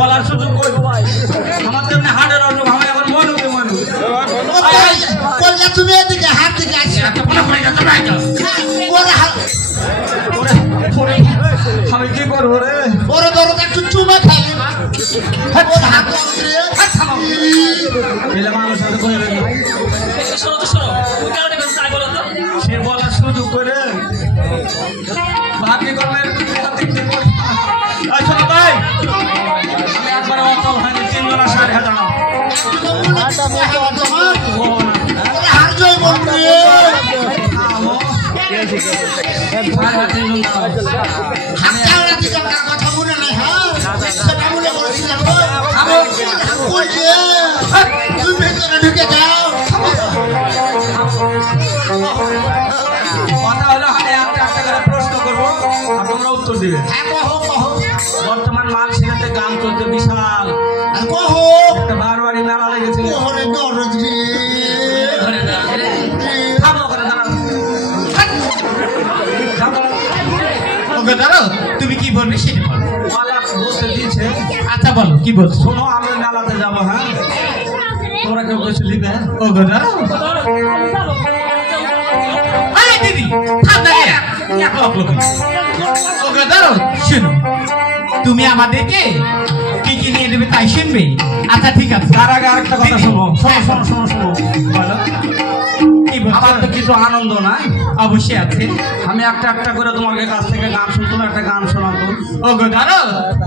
বলার সুযোগ কই আমার তো এমনি হাড়ের অসুখ আমি এখন মনুকে মনু বললে তুমি এদিকে হাত দিকে আসি আমি কি করবো রে ওরে ধরো একটু চুমে খাই ওর হাত সে বলার সুযোগ করে ভাগ্য করলে ভাই আমি একবার অচল হয়নি 3 জন আসলে জানো হার জয় বলতে কথা মনে নাই হ্যাঁ সেটা মনে করেছিলাম তুমি ভেতরে ঢুকে যাও কথা হলো আমি একটা করে প্রশ্ন করবো তোমরা উত্তর দিবে বর্তমান মালসিরাতে গান চলতে বিশাল একটা বারবারই মেলা লেগেছিল তুমি কি বলবে সেটা বলো বলতে দিয়েছে আচ্ছা বলো কি বলছো শোনো আমি মেলাতে যাবো হ্যাঁ তোমরা কেউ কিছু লিবে ও গদারো আরে দিদি ঠান্ডা এক লোক ও গদারো শুনো তুমি আমাদেরকে কি কি নিয়ে দেবে তাই শুনবে আচ্ছা ঠিক আছে তার আগে আরেকটা কথা শোনো শোনো বলো আমার তো কিছু আনন্দ নাই অবশ্যই আছে আমি একটা করে তোমাকে কাছ থেকে গান শুনতো একটা গান শোনাতো ও গদারো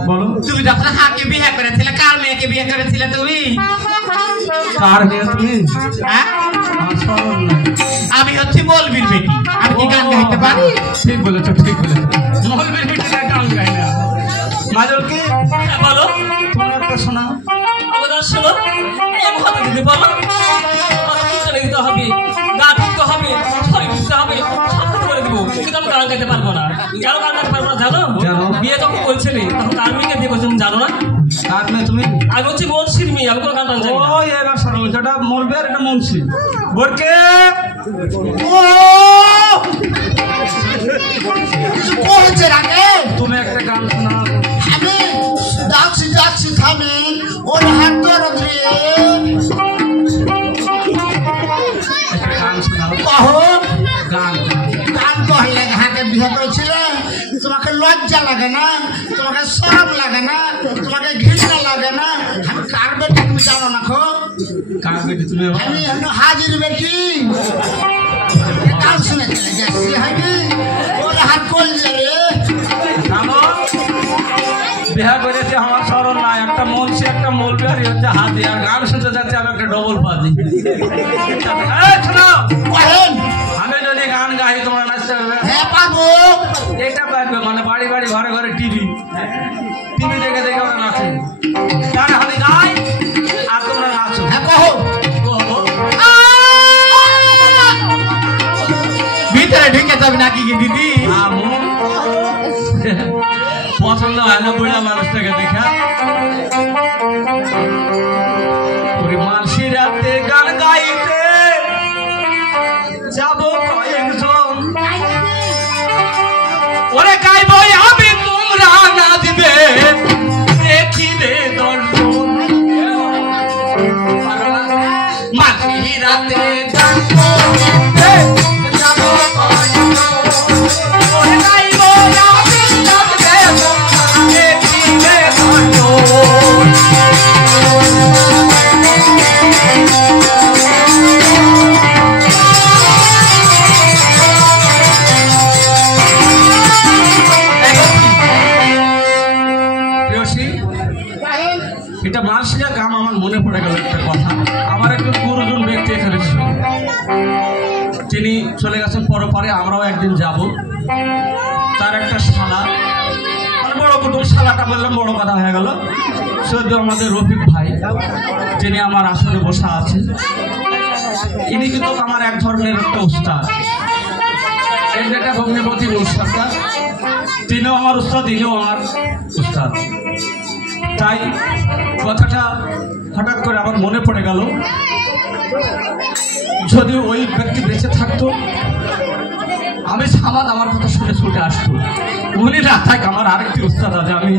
বলো তুমি যখন হাকে বিয়ে করেছিলে কার মেয়েকে বিয়ে করেছিলে তুমি কার মেয়ে তুমি হ্যাঁ আমার স্মরণ নাই আমি হচ্ছে মৌলবীর বেটি আমি কি গান গাইতে পারি ঠিক বলেছো মৌলবীর বেটিরা গান গাই না মাজল কি বলো তোমার একটা শোনা আমাদের শোনো এই কথা দিতে বলো দিতে হবে গান দিতে হবে শরীর দিতে হবে সব কিছু করে দিব কিন্তু আমি গান গাইতে পারবো না কেন গান গাইতে পারবো না জানো বিয়ে যখন করেছিলে তখন কার মেয়েকে দিয়ে করেছেন জানো না কার মেয়ে তুমি আমি হচ্ছে মুন্সির মেয়ে আমি কোনো গান টান জানি না ওই এবার সরল যেটা মরবে আর এটা মুন্সি বোরকে ও কিছু করেছে রাগে তুমি একটা গান শোনা আমি যাচ্ছি থামি ওর হাত ধরে গান শোনাও কহো গান গান কহলে হাতে বিয়ে করেছিলে তোমাকে লজ্জা লাগে না তোমাকে শরম লাগে না তোমাকে ঘৃণা লাগে না আমি কার বেটি তুমি জানো না খো কার বেটি তুমি আমি হাজির বেটি গান শুনে চলে যাচ্ছি আমি ওর হাত করছে রে জানো বিয়ে করেছে আমার স্মরণ নাই একটা মুন্সি একটা মৌলবি আর হচ্ছে হাজি আর গান শুনতে যাচ্ছে আমি একটা ডবল পাজি আমি যদি গান গাই তোমরা নাচতে পারবে হ্যাঁ পাবো এটা পারবে মানে বাড়ি ঘরে টিভি দেখে ওরা নাচে তাহলে আমি গাই আর তোমরা নাচো হ্যাঁ কহো ভিতরে ঢুকে যাবে নাকি কি দিদি পছন্দ হয় না বুড়া মানুষটাকে দেখা মালসিরাতে গান গাইতে যাব কয়েকজন ওরে গাইব আমি তোমরা নাচবে দেখিবে দর্শন মালসিরাতে গান গাইতে যাব কয়েকজন ওরে গাইব আমি নাচবে দেখিবে দর্শন এটা মালসিরা গান আমার মনে পড়ে গেল একটা কথা আমার একজন গুরুজন ব্যক্তি এখানে ছিল তিনি চলে গেছেন পরপারে আমরাও একদিন যাব তার একটা শালা মানে বড় কুটুম শালাটা বললাম বড় কথা হয়ে গেল সদ্য আমাদের রফিক ভাই যিনি আমার আসনে বসা আছে ইনি কিন্তু আমার এক ধরনের একটা উস্তাদ এই যেটা ভগ্নিপতির উস্তাদটা তিনিও আমার উস্তাদ ইনিও আমার উস্তাদ তাই কথাটা হঠাৎ করে আমার মনে পড়ে গেল যদি ওই ব্যক্তি বেঁচে থাকতো আমি সামাদ আমার কথা শুনে ছুটে আসতো উনি না থাক আমার আরেকটি উস্তাদ আছে আমি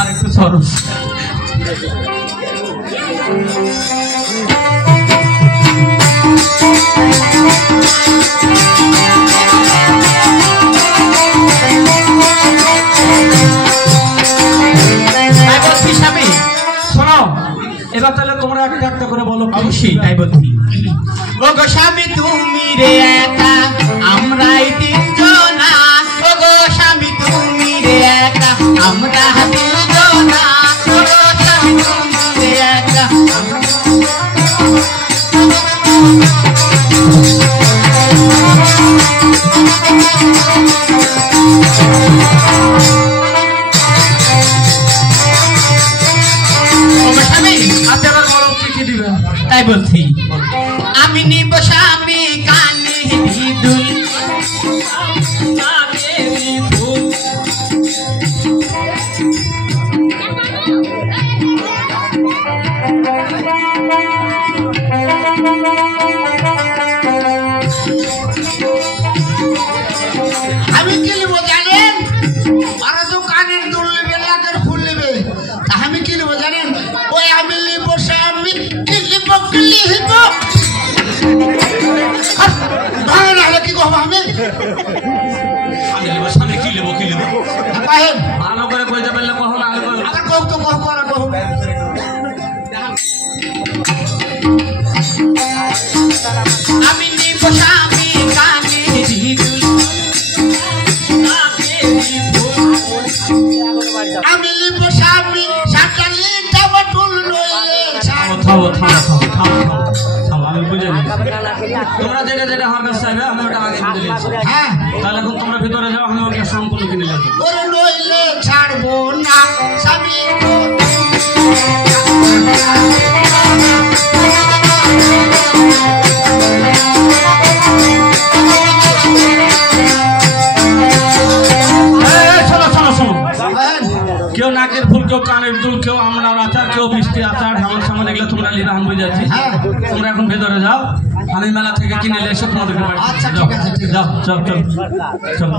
আরেকটু সরস শোনো, এবার তাহলে তোমরা একটা একটা করে বলো। অবশ্যই তাই বলছি। ও গো স্বামী তুমি রে একা, আমরাই তিনজনা। ও গো স্বামী তুমি রে একা, আমরা তিনজনা। ও গো স্বামী তুমি রে একা। আচ্ছা এবার বলো কি কি দিবে। তাই বলছি, আমি নিব স্বামী কানে দুল। আমি কি নেবো জানেন? ওরা তো কানের দুল নেবে, লাখের ফুল নেবে। তা আমি কি নেবো জানেন? ওই আমি নিব স্বামী কি নিব কি নিব। ভালো না হলে কি কহবো আমি? আমি নেবো স্বামী কি নেবো কি নেবো। কাহেন ভালো করে কইতে পারলে কহ, না হলে কহ। আবার কহ তো কহবো আর কহবো। আমি নিব স্বামী কানে দুল। আমি নিব স্বামী সাকালি টাবাটুল লইলে ছাড়। থামো থামো থামো থামো থামো থামো, আমি বুঝে নিয়েছি। তোমরা যেটা যেটা আমার কাছে চাইবে আমি ওটা আগে বুঝে নিয়েছি। হ্যাঁ, তাহলে এখন তোমরা ভিতরে যাও, আমি ওকে সম্পূর্ণ কিনে যাবো। ওরে লইলে ছাড়বো না স্বামী গো। শোনো শোনো শোনো, কেউ নাকের ফুল, কেউ কানের দুল, কেউ আমলার আচার, কেউ মিষ্টি আচার, ঢামন সামান, এগুলো তোমরা লিরা আমি বুঝেছি। তোমরা এখন ভেতরে যাও, আমি মেলা থেকে কিনে নিয়ে এসে তোমাদেরকে বাড়ি আচ্ছা, যাও, ঠিক আছে, ঠিক আছে। যাও চল চল চলো।